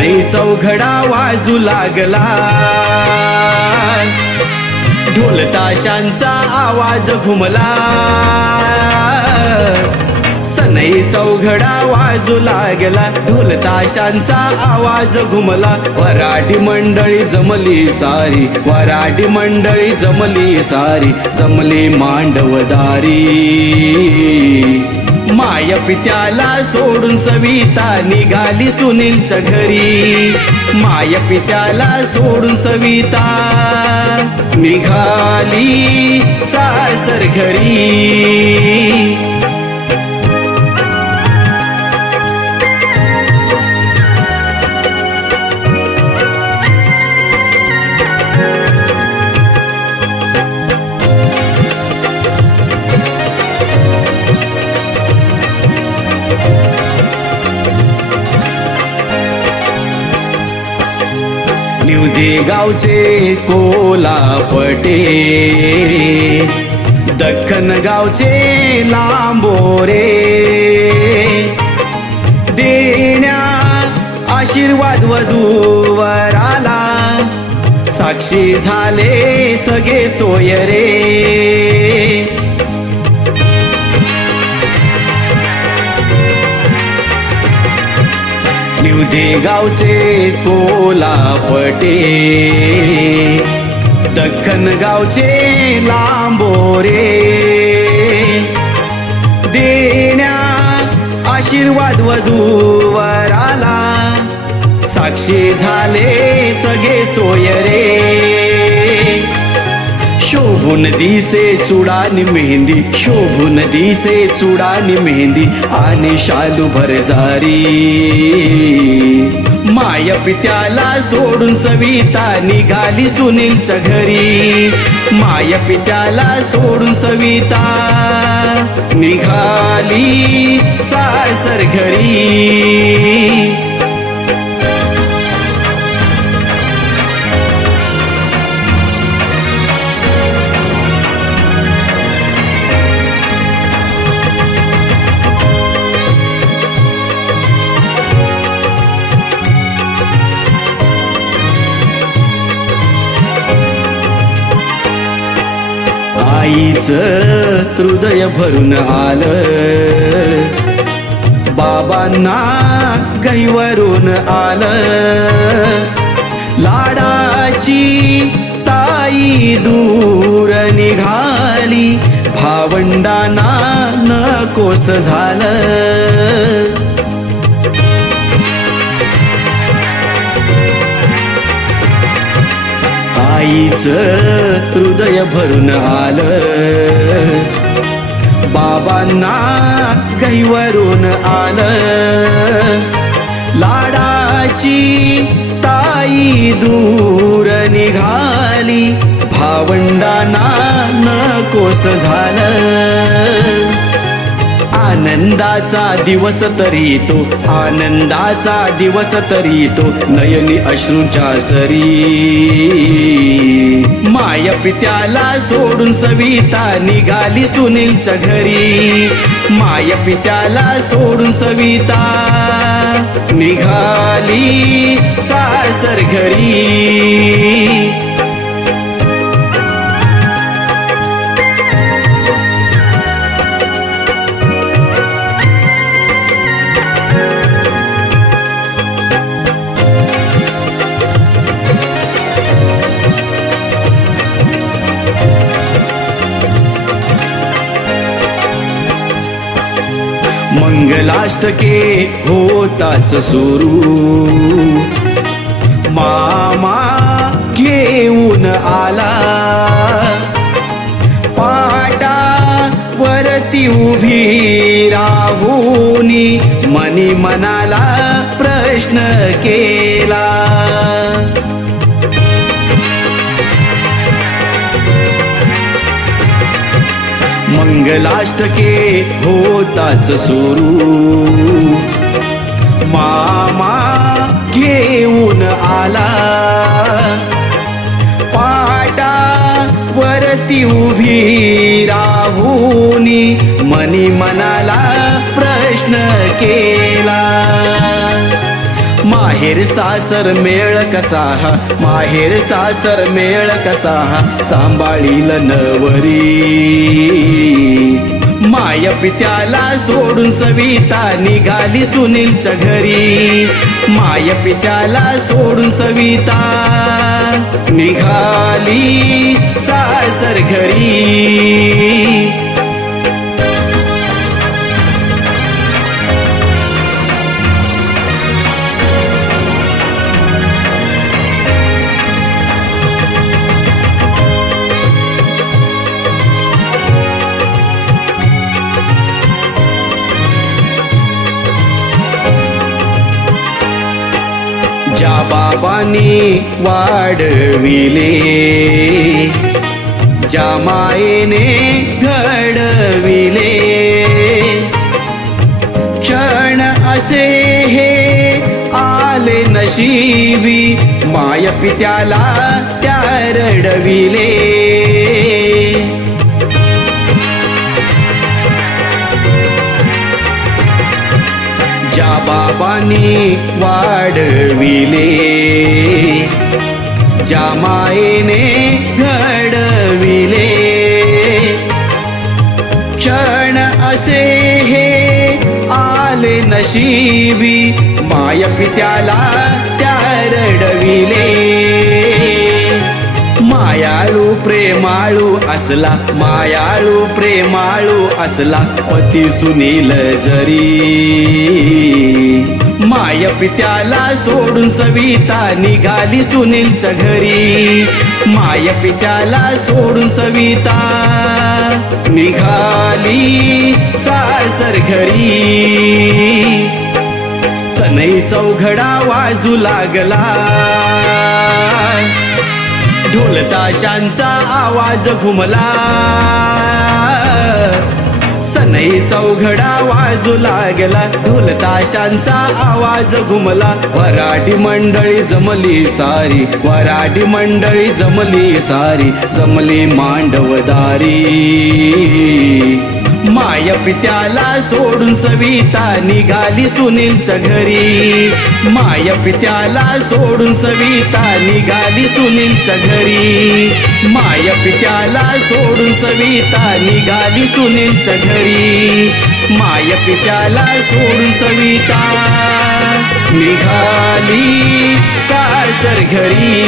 सनई चौघडा वाजू लागला. ढोल ताशांचा आवाज घुमला. सनई चौघडा वाजू लागला. ढोल ताशांचा आवाज घुमला. वराठी मंडळी जमली सारी. वराठी मंडळी जमली सारी. जमली मांडवदारी. माय पित्याला सोडून सविता निघाली सुनीलच्या घरी. माय पित्याला सोडून सविता निघाली सासर घरी. निवदे गावचे कोलापटे. दख्खन गावचे लांबोरे. देण्या आशीर्वाद वधूवराला. साक्षी झाले सगळे सोयरे. निवदे गावचे कोलापटे. दख्खन गावचे लांबोरे. देण्या आशीर्वाद वधूवराला साक्षी झाले सगळे सोयरे. शोभून दिसे चुडानी मेहंदी शोभून दिसे चुडानी मेहंदी आणि शालू भरजारी माय पित्याला सोडून सविता निघाली सुनीलच्या घरी. माय पित्याला सोडून सविता निघाली सासर घरी. आईच हृदय भरून आलं. बाबांना गैवरून आलं. लाडाची ताई दूर निघाली. भावंडांना नकोस झालं. आईच हृदय भरून आलं. बाबांना गैवरून आलं. लाडाची ताई दूर निघाली. भावंडांना नकोस झालं. आनंदाचा दिवस तरी तो आनंदाचा दिवस तरी तो नयनी अश्रूच्या सरी. माय पित्याला सोडून सविता निघाली सुनीलच्या घरी. माय पित्याला सोडून सविता निघाली सासर घरी. लाष्टके होताच सुरू. मामा घेऊन आला. पाटा वरती उभी राहुनी मनी मनाला प्रश्न केला. मंगलाष्टके होताच सुरू मामा घेऊन आला. पाटा वरती उभी राहुनी मनी मनाला प्रश्न केला. माहेर सासर मेळ कसा? हा माहेर सासर मेळ कसा? हा सांभाळील नवरी. माय पित्याला सोडून सविता निघाली सुनीलच्या घरी. माय पित्याला सोडून सविता निघाली सासर घरी. बाबांनी वाढविले. ज्या मायेने घडविले. क्षण असे हे आले नशिबी माय पित्याला त्या रडविले ज्या बाबांनी घडविले. ज्या मायेने घडविले. क्षण असे हे आले नशिबी माय पित्याला त्या रडविले मायाळू प्रेमाळू असला मायाळू प्रेमाळू असला पती सुनील जरी. माय पित्याला सोडून सविता निघाली सुनीलच्या घरी. माय पित्याला सोडून सविता निघाली सासर घरी. सनई चौघडा वाजू लागला. ढोलताशांचा आवाज घुमला. सनई चौघडा वाजू लागला. ढोल ताशांचा आवाज घुमला. वराठी मंडळी जमली सारी. वराठी मंडळी जमली सारी. जमली मांडवदारी. पित्याला सोडून सविता निघाली सुनीलच्या घरी. माय पित्याला सोडून सविता निघाली सुनीलच्या घरी. माय पित्याला सोडून सविता निघाली सुनीलच्या घरी. माय पित्याला सोडून सविता निघाली सासर घरी.